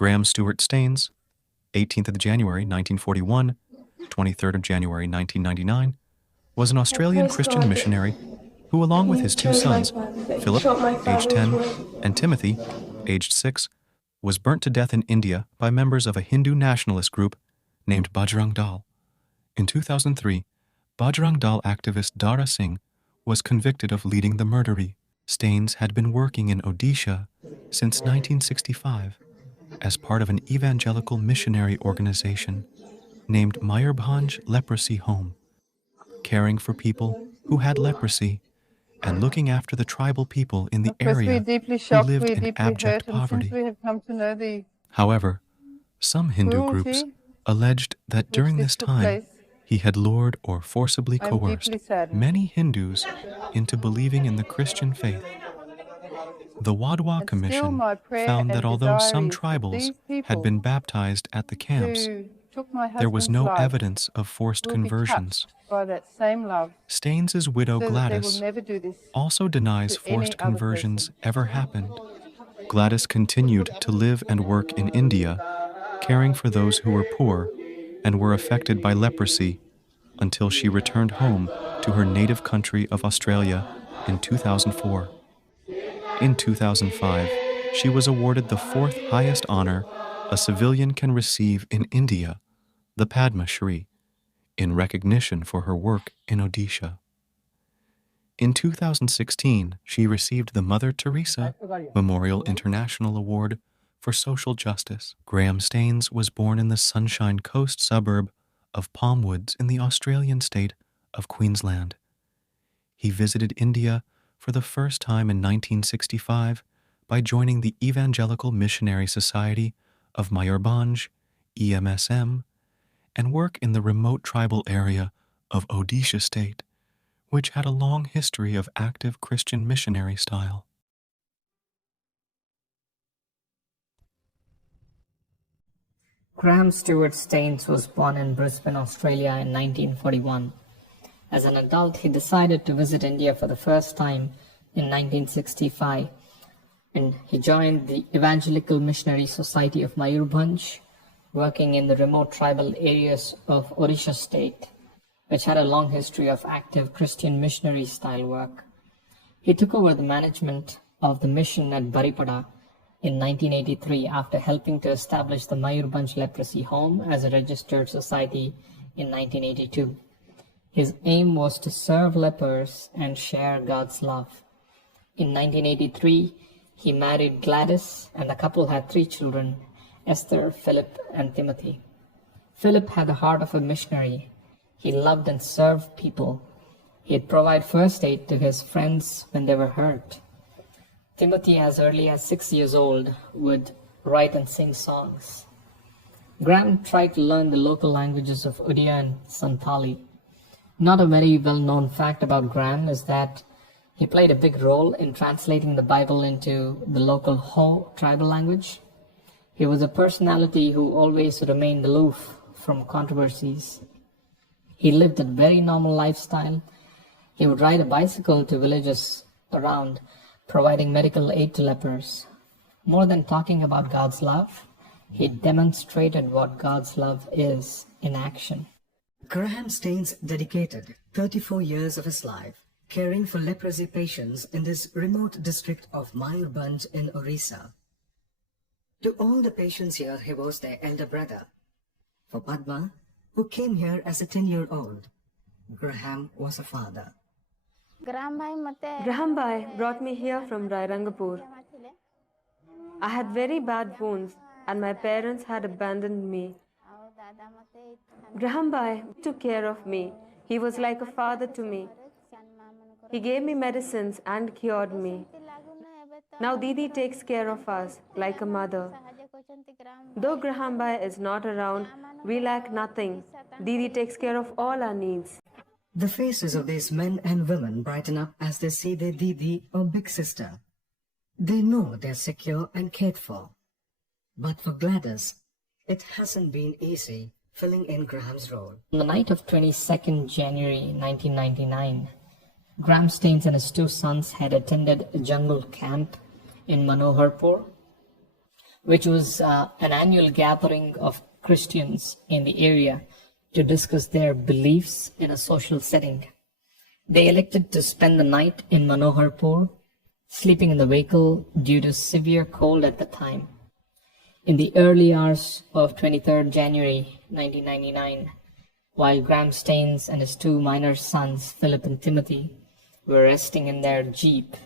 Graham Stewart Staines, 18th of January 1941, 23rd of January 1999, was an Australian Christian missionary who, along with his two sons, Philip, aged 10, and Timothy, aged 6, was burnt to death in India by members of a Hindu nationalist group named Bajrang Dal. In 2003, Bajrang Dal activist Dara Singh was convicted of leading the murdery. Staines had been working in Odisha since 1965 as part of an evangelical missionary organization named Mayurbhanj Leprosy Home, caring for people who had leprosy and looking after the tribal people in the area who lived in abject poverty. However, some Hindu groups alleged that during this time he had lured or forcibly coerced many Hindus into believing in the Christian faith. The Wadhwa Commission found that although some tribals had been baptized at the camps, there was no evidence of forced conversions. Staines' widow Gladys also denies forced conversions ever happened. Gladys continued to live and work in India, caring for those who were poor and were affected by leprosy until she returned home to her native country of Australia in 2004. In 2005, she was awarded the fourth highest honor a civilian can receive in India, the Padma Shri, in recognition for her work in Odisha. In 2016, she received the Mother Teresa Memorial International Award for Social Justice. Graham Staines was born in the Sunshine Coast suburb of Palm Woods in the Australian state of Queensland. He visited India for the first time in 1965 by joining the Evangelical Missionary Society of Mayurbhanj, EMSM, and work in the remote tribal area of Odisha state, which had a long history of active Christian missionary style. Graham Stewart Staines was born in Brisbane, Australia in 1941. As an adult, he decided to visit India for the first time in 1965, and he joined the Evangelical Missionary Society of Mayurbhanj, working in the remote tribal areas of Odisha state, which had a long history of active Christian missionary style work. He took over the management of the mission at Baripada in 1983 after helping to establish the Mayurbhanj Leprosy Home as a registered society in 1982. His aim was to serve lepers and share God's love. In 1983, he married Gladys, and the couple had 3 children, Esther, Philip, and Timothy. Philip had the heart of a missionary. He loved and served people. He'd provide first aid to his friends when they were hurt. Timothy, as early as 6 years old, would write and sing songs. Graham tried to learn the local languages of Odia and Santali. Not a very well-known fact about Graham is that he played a big role in translating the Bible into the local Ho tribal language. He was a personality who always remained aloof from controversies. He lived a very normal lifestyle. He would ride a bicycle to villages around, providing medical aid to lepers. More than talking about God's love, he demonstrated what God's love is in action. Graham Staines dedicated 34 years of his life caring for leprosy patients in this remote district of Mayurbhanj in Orissa. To all the patients here, he was their elder brother. For Padma, who came here as a 10-year-old, Graham was a father. Graham Bhai brought me here from Rairangapur. I had very bad wounds and my parents had abandoned me. Graham Bhai took care of me. He was like a father to me. He gave me medicines and cured me. Now Didi takes care of us like a mother. Though Graham Bhai is not around, we lack nothing. Didi takes care of all our needs. The faces of these men and women brighten up as they see their Didi or big sister. They know they're secure and cared for. But for Gladys, it hasn't been easy filling in Graham's role. On the night of 22nd January 1999, Graham Staines and his 2 sons had attended a jungle camp in Manoharpur. which was an annual gathering of Christians in the area to discuss their beliefs in a social setting. They elected to spend the night in Manoharpur, sleeping in the vehicle due to severe cold at the time. In the early hours of 23rd January 1999, while Graham Staines and his two minor sons, Philip and Timothy, were resting in their jeep,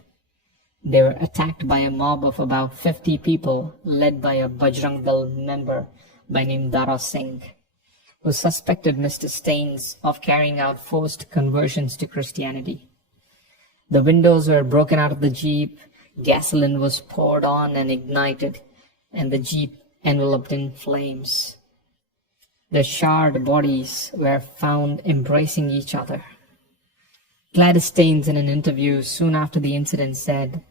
they were attacked by a mob of about 50 people led by a Bajrang Dal member by name Dara Singh, who suspected Mr. Staines of carrying out forced conversions to Christianity. The windows were broken out of the jeep, gasoline was poured on and ignited, and the jeep enveloped in flames. The charred bodies were found embracing each other. Gladys Staines, in an interview soon after the incident, said,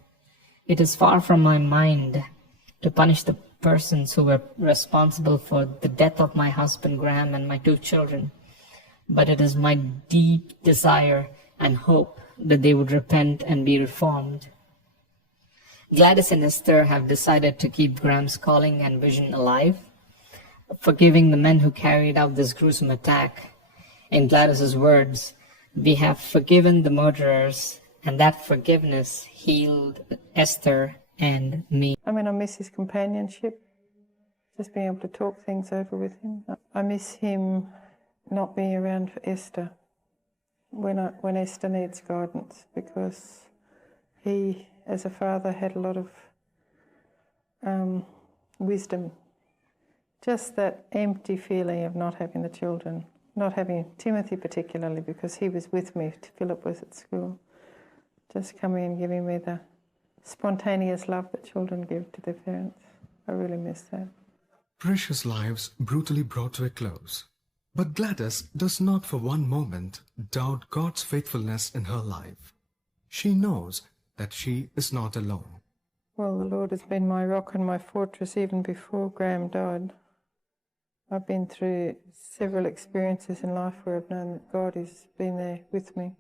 "It is far from my mind to punish the persons who were responsible for the death of my husband Graham and my two children, but it is my deep desire and hope that they would repent and be reformed." Gladys and Esther have decided to keep Graham's calling and vision alive, forgiving the men who carried out this gruesome attack. In Gladys's words, "We have forgiven the murderers, and that forgiveness healed Esther and me." I mean, I miss his companionship, just being able to talk things over with him. I miss him not being around for Esther when Esther needs guidance, because he, as a father, had a lot of wisdom. Just that empty feeling of not having the children, not having Timothy particularly, because he was with me, Philip was at school, just coming and giving me the spontaneous love that children give to their parents. I really miss that. Precious lives brutally brought to a close. But Gladys does not for one moment doubt God's faithfulness in her life. She knows that she is not alone. Well, the Lord has been my rock and my fortress even before Graham died. I've been through several experiences in life where I've known that God has been there with me.